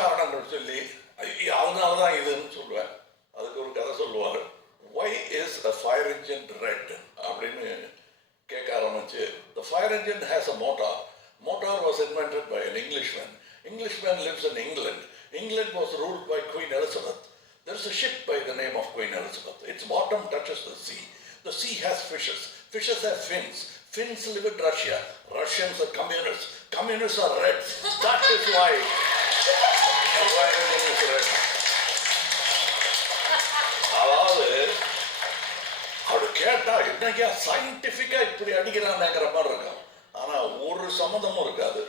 காரணங்கள் சொல்லி அதனால தான் இதுன்னு சொல்லுவேன். அதுக்கு ஒரு கதை சொல்லுவார். Why is a fire engine red? அப்படின்னு கேட்க ஆரம்பிச்சு, the fire engine has a motor. Motor was invented by an Englishman. Englishman lives in England. England was ruled by Queen Elizabeth. There's a ship by the name of Queen Elizabeth. Its bottom touches the sea. The sea has fishes. Fishes have fins. Finns live in Russia. Russians are communists. Communists are red. That is why the fire engine is red. அதாவது அப்படி கேட்டா என்னையா சயின்டிஃபிக்கா இப்படி அடிக்கிறாங்கிற மாதிரி இருக்கும். ஆனா ஒரு சம்மந்தமும் இருக்காது.